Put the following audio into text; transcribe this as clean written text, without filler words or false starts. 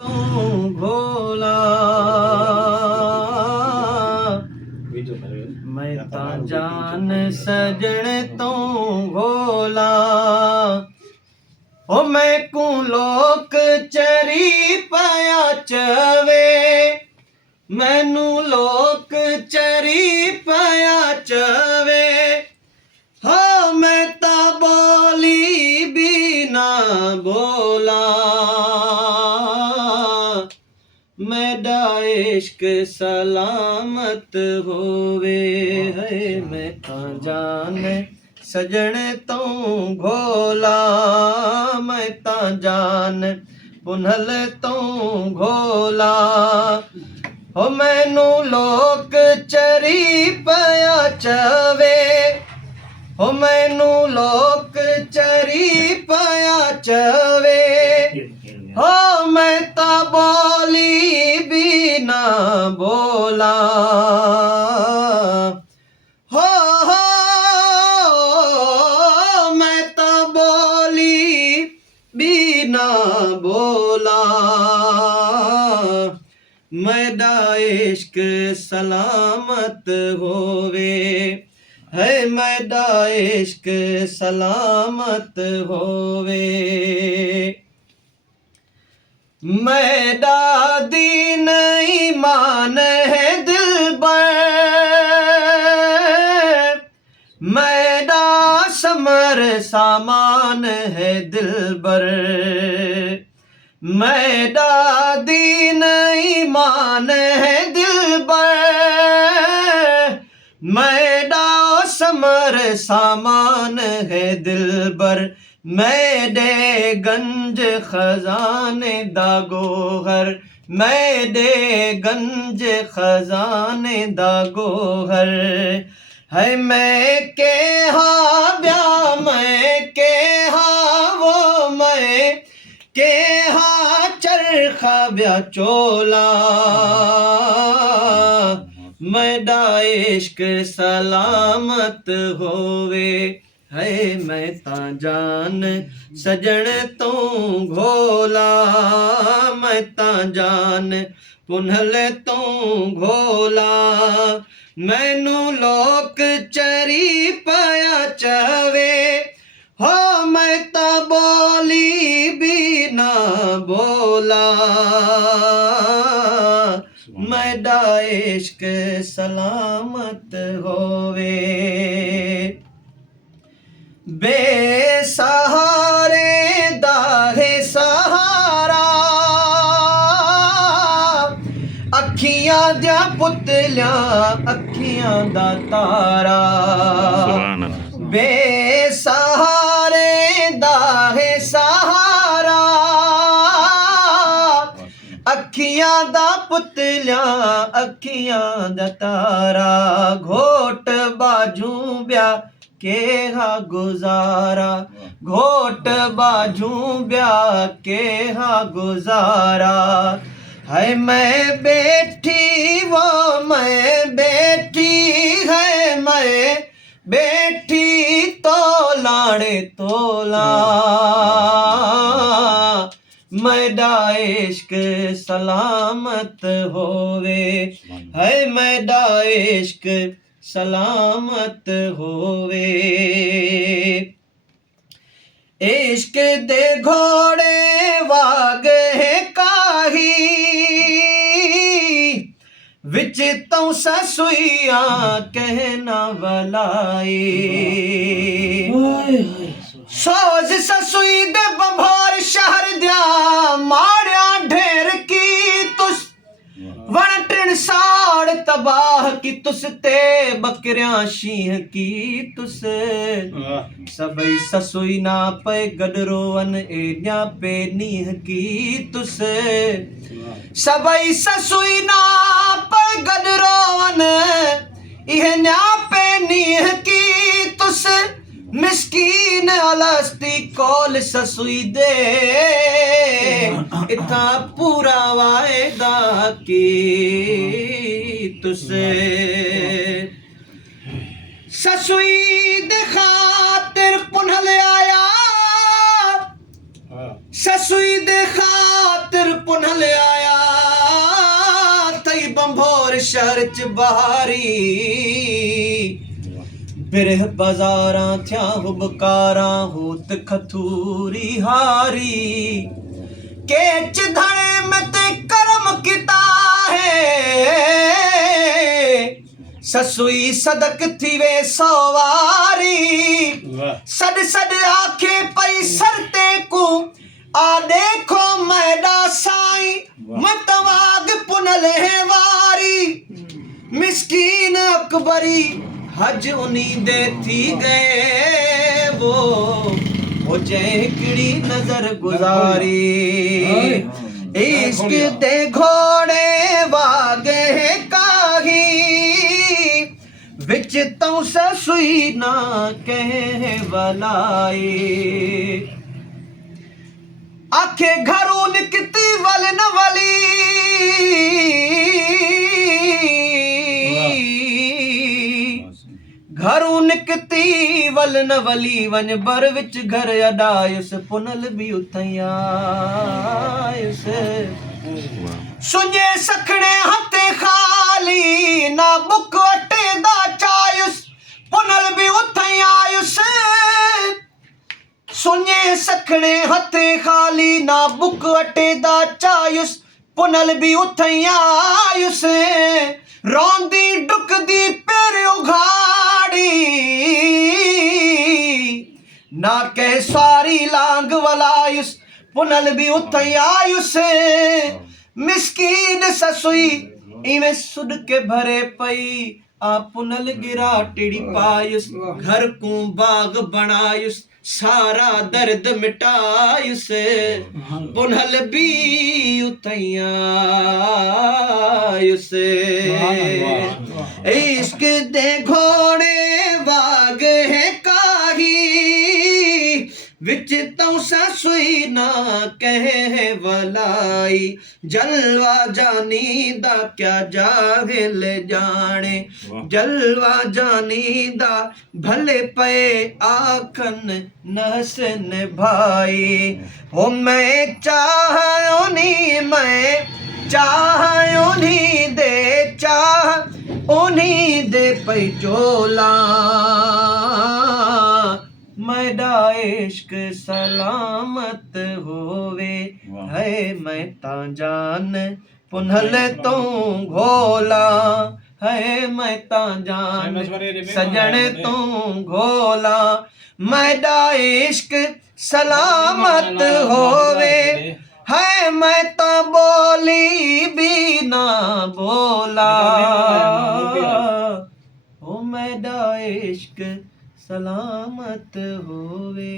ਤੂੰ ਭੋਲਾ ਮੈਂ ਤਾਂ ਜਾਨ ਸਜਣ ਤੂੰ ਭੋਲਾ ਓ ਮੈਂ ਕੂ ਲੋਕ ਚਰੀ ਪਿਆ ਚਵੇ ਮੈਨੂੰ ਲੋਕ ਚਰੀ ਪਿਆ ਚਵੇ ਹੋ ਮੈਂ ਤਾਂ ਬੋਲੀ ਵੀ ਨਾ ਬੋਲਾ मेरा इश्क सलामत होवे है मैं तां जान सजण तो घोला मैं तां जान पुनल तो घोला हो मैनू लोक चरी पिया चवे हो मैनू लोक चरी पिया चवे हो मैं ता बोली भी ना बोला हो मैं ता बोली भी ना बोला मेरा इश्क सलामत होवे है मेरा इश्क सलामत होवे मेरा दीन ईमान है दिलबर मेरा समर सामान है दिलबर मेरा दीन ईमान है दिलबर मेरा समर सामान है दिलबर मेरे गंज खजाने दा गोहर मेरे गंज खजाने दा गोहर है मैं के हाँ ब्या मैं के हाँ वो मैं के हाँ चरखा ब्या चोला मेरा इश्क सलामत होवे है मैं तां जान सजण तो घोला मैं तां जान पुनल तो घोला मैनू लोक चरी पिया चवे हो मैं तां बोली भी ना बोला मेरा इश्क सलामत होवे बेसहारे दाहे सहारा अखियां दा पुतलिया अखियां दा तारा बेसहारे दाहे सहारा अखियां दा पुतलिया अखियां दा तारा घोट बाजू ब्या के हा गुजारा घोट बाजू ब्या के हा गुजारा है मैं बैठी वो मैं बैठी है मैं बैठी तो लाड़े तोला मेरा इश्क सलामत होवे है मेरा इश्क सलामत होवे इश्क दे घोड़े वाग है काही विच तो ससुइया कहना वलाई सोज ससुई दे बंभार शहर दिया माड़िया ढेर की तुस वण टिण साड़ तबाह की तुस ते बकरियां शीह की तुस सबई ससुई ना पे गडरोवन ए न्या पे नीह की तुस सबई ससुई ना पे गडरोवन इह न्या पे नीह की तुस मिस्कीन अलस्ती कोल ससुई दे इतना पूरा वायदा की तुसे ससुई दे खातिर पुनल आया ससुई दे खातिर पुनल हर शहर च बहारी बिरह बाजारां थिया हुबकारां होत खथूरी हारी केच धड़े में ते कर्म किता है ससुई सदक थी वे सवारी सड सड आखे पई सरते को आ देखो मैडा साई मतवाग पुनल है वारी मिस्कीन अकबरी हज उनी दे थी गए वो जैकड़ी नजर गुजारी इश्क दे घोड़े वागे काही विच तौ ससुई ना कह वलाई आखे घरों निकती वल न वली घरों निकती वल न वली वन बर विच घर अडायुस पुनल भी उथयायुस सुने सखणे हथे खाली ना बुक अटे दा चायुस पुनल भी उथयायुस सुने सखणे हथे खाली ना बुक अटे दा चायुस पुनल भी उथयायुस रोंदी डुकदी पेर उघाड़ी ना कह सारी लांग वलायुस पुनल भी उथयायुस मिस्कीन ससुई इवें सुड के भरे पई आ पुनल गिरा टिड़ी पायुस घर को बाग बनायुस सारा दर्द मिटायुस पुनल भी उथयायुस इश्क दे घोड़े वाग है काही विच तौ ससुई ना कह वलाई जलवा जानी दा क्या जाहिल जाने जलवा जानी दा भले पे आखन नहसन भाई हो मैं चाह उन्हीं दे पे जोला मैडा इश्क सलामत होवे है मैं ता जान पुनल तो घोला है मैं ता जान सजन तो घोला मैडा इश्क सलामत होवे है मैं ता बोली भी ना बोला ओ मैडा इश्क सलामत होवे।